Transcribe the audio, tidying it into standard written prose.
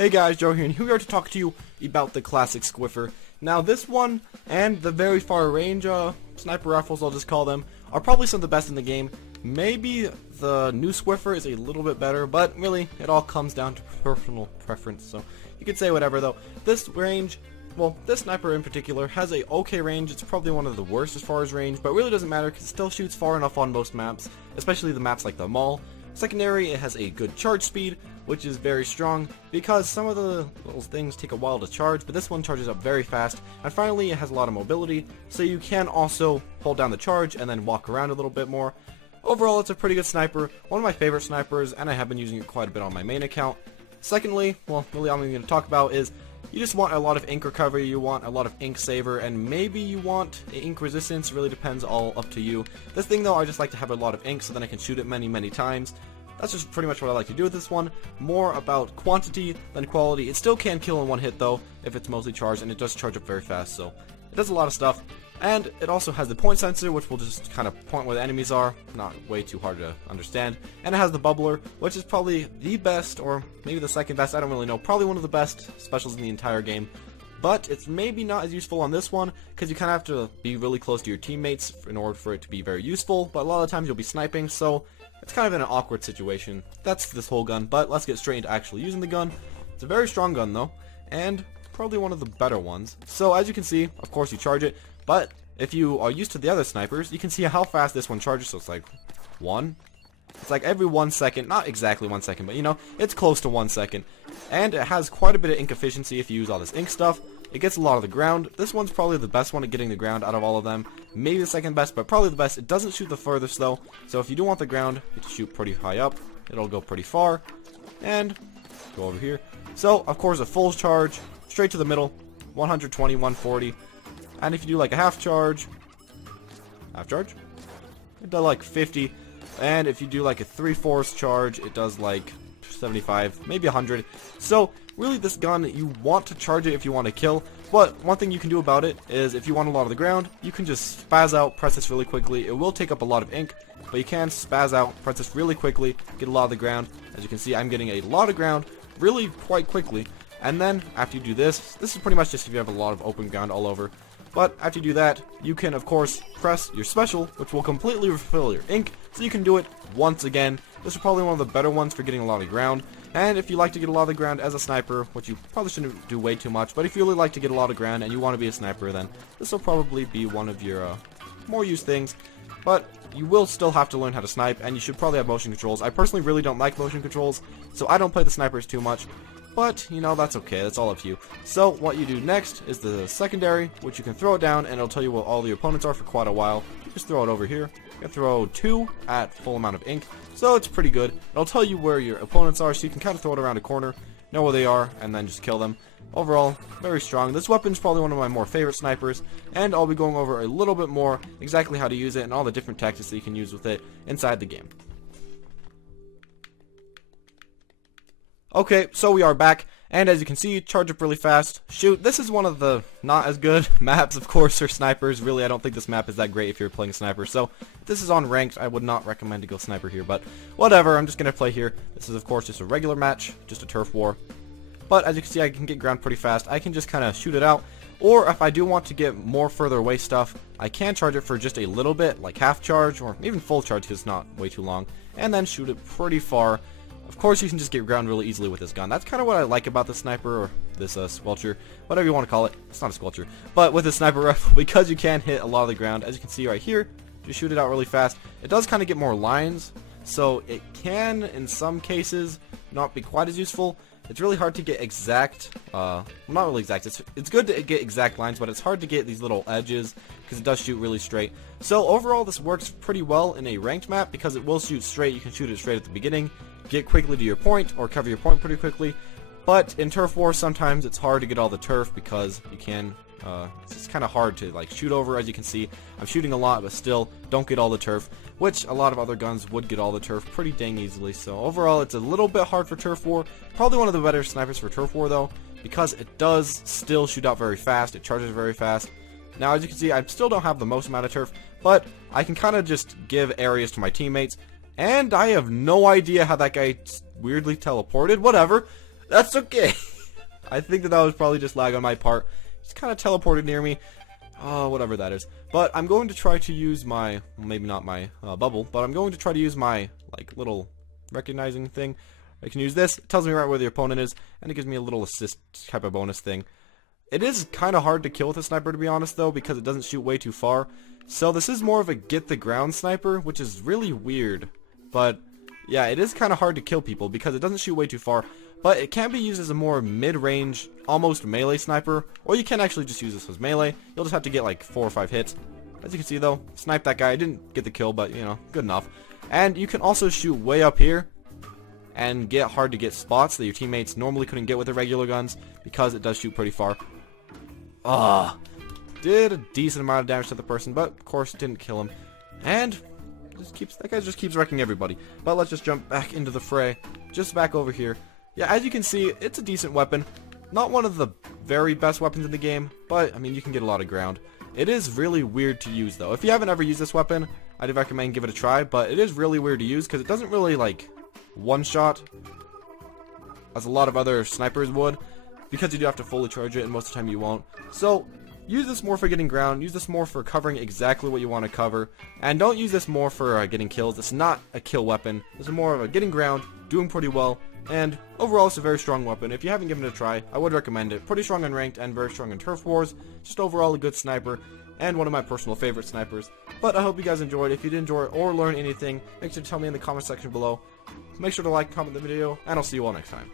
Hey guys, Joe here, and here we are to talk to you about the classic Squiffer. Now this one, and the very far range sniper rifles, I'll just call them, are probably some of the best in the game. Maybe the new Squiffer is a little bit better, but really, it all comes down to personal preference, so you could say whatever though. This range, well, this sniper in particular, has a okay range. It's probably one of the worst as far as range, but really doesn't matter because it still shoots far enough on most maps, especially the maps like the mall. Secondary, it has a good charge speed, which is very strong because some of the little things take a while to charge, but this one charges up very fast. And finally, it has a lot of mobility, so you can also hold down the charge and then walk around a little bit more. Overall, it's a pretty good sniper, one of my favorite snipers, and I have been using it quite a bit on my main account. Secondly, well, really all I'm going to talk about is you just want a lot of ink recovery, you want a lot of ink saver, and maybe you want ink resistance. Really depends, all up to you. This thing though, I just like to have a lot of ink so then I can shoot it many times. That's just pretty much what I like to do with this one. More about quantity than quality. It still can kill in one hit though, if it's mostly charged, and it does charge up very fast, so it does a lot of stuff. And it also has the point sensor, which will just kind of point where the enemies are, not way too hard to understand. And it has the bubbler, which is probably the best, or maybe the second best, I don't really know, probably one of the best specials in the entire game. But it's maybe not as useful on this one, because you kind of have to be really close to your teammates in order for it to be very useful, but a lot of times you'll be sniping, so it's kind of in an awkward situation. That's this whole gun, but let's get straight into actually using the gun. It's a very strong gun though, and probably one of the better ones. So as you can see, of course you charge it, but if you are used to the other snipers, you can see how fast this one charges. So it's like it's like every 1 second, not exactly 1 second, but you know, it's close to 1 second. And it has quite a bit of ink efficiency if you use all this ink stuff. It gets a lot of the ground. This one's probably the best one at getting the ground out of all of them. Maybe the second best, but probably the best. It doesn't shoot the furthest though, so if you do want the ground, you have to shoot pretty high up. It'll go pretty far. And go over here. So, of course, a full charge, straight to the middle, 120, 140. And if you do like a half charge, it does like 50. And if you do like a 3/4 charge, it does like 75, maybe 100. So really, this gun, you want to charge it if you want to kill, but one thing you can do about it is if you want a lot of the ground, you can just spaz out, press this really quickly. It will take up a lot of ink, but you can spaz out, press this really quickly, get a lot of the ground. As you can see, I'm getting a lot of ground really quite quickly. And then after you do this is pretty much just if you have a lot of open ground all over. But after you do that, you can of course press your special, which will completely refill your ink, so you can do it once again. This is probably one of the better ones for getting a lot of ground. And if you like to get a lot of ground as a sniper, which you probably shouldn't do way too much, but if you really like to get a lot of ground and you want to be a sniper, then this will probably be one of your more used things. But you will still have to learn how to snipe, and you should probably have motion controls. I personally really don't like motion controls, so I don't play the snipers too much. But, you know, that's okay, that's all up to you. So, what you do next is the secondary, which you can throw it down, and it'll tell you what all the opponents are for quite a while. Just throw it over here. You can throw 2 at full amount of ink, so it's pretty good. It'll tell you where your opponents are, so you can kind of throw it around a corner, know where they are, and then just kill them. Overall, very strong. This weapon's probably one of my more favorite snipers, and I'll be going over a little bit more exactly how to use it and all the different tactics that you can use with it inside the game. Okay, so we are back, and as you can see, charge up really fast, shoot. This is one of the not as good maps, of course, for snipers. Really, I don't think this map is that great if you're playing sniper, so if this is on ranked, I would not recommend to go sniper here, but whatever, I'm just going to play here. This is, of course, just a regular match, just a turf war, but as you can see, I can get ground pretty fast. I can just kind of shoot it out, or if I do want to get more further away stuff, I can charge it for just a little bit, like half charge, or even full charge because it's not way too long, and then shoot it pretty far. Of course, you can just get ground really easily with this gun. That's kind of what I like about the sniper, or this squelcher, whatever you want to call it. It's not a squelcher, but with the sniper rifle, because you can hit a lot of the ground, as you can see right here, just shoot it out really fast. It does kind of get more lines, so it can, in some cases, not be quite as useful. It's really hard to get exact, well, not really exact, it's good to get exact lines, but it's hard to get these little edges, because it does shoot really straight. So overall, this works pretty well in a ranked map, because it will shoot straight. You can shoot it straight at the beginning, get quickly to your point, or cover your point pretty quickly. But in turf war, sometimes it's hard to get all the turf, because you can, it's just kind of hard to like shoot over. As you can see, I'm shooting a lot, but still don't get all the turf, which a lot of other guns would get all the turf pretty dang easily. So overall, it's a little bit hard for turf war. Probably one of the better snipers for turf war though, because it does still shoot out very fast. It charges very fast. Now, as you can see, I still don't have the most amount of turf, but I can kind of just give areas to my teammates, and I have no idea how that guy weirdly teleported. Whatever. That's okay. I think that was probably just lag on my part. Just kind of teleported near me. Oh, whatever that is. But I'm going to try to use my, maybe not my bubble, but I'm going to try to use my, like, little recognizing thing. I can use this. It tells me right where the opponent is, and it gives me a little assist type of bonus thing. It is kind of hard to kill with a sniper, to be honest, though, because it doesn't shoot way too far. So this is more of a get the ground sniper, which is really weird. But yeah, it is kind of hard to kill people because it doesn't shoot way too far. But it can be used as a more mid-range, almost melee sniper, or you can actually just use this as melee. You'll just have to get like 4 or 5 hits. As you can see, though, snipe that guy. I didn't get the kill, but you know, good enough. And you can also shoot way up here and get hard to get spots that your teammates normally couldn't get with the regular guns because it does shoot pretty far. Did a decent amount of damage to the person, but of course didn't kill him. And that guy just keeps wrecking everybody. But let's just jump back into the fray. Just back over here. Yeah, as you can see, it's a decent weapon. Not one of the very best weapons in the game, but I mean, you can get a lot of ground. It is really weird to use, though. If you haven't ever used this weapon, I'd recommend give it a try, but it is really weird to use because it doesn't really like one-shot as a lot of other snipers would, because you do have to fully charge it, and most of the time you won't. So use this more for getting ground, use this more for covering exactly what you want to cover, and don't use this more for getting kills. It's not a kill weapon. It's more of a getting ground, doing pretty well, and overall it's a very strong weapon. If you haven't given it a try, I would recommend it. Pretty strong in ranked and very strong in turf wars. Just overall a good sniper, and one of my personal favorite snipers. But I hope you guys enjoyed. If you did enjoy it or learn anything, make sure to tell me in the comment section below. Make sure to like and comment the video, and I'll see you all next time.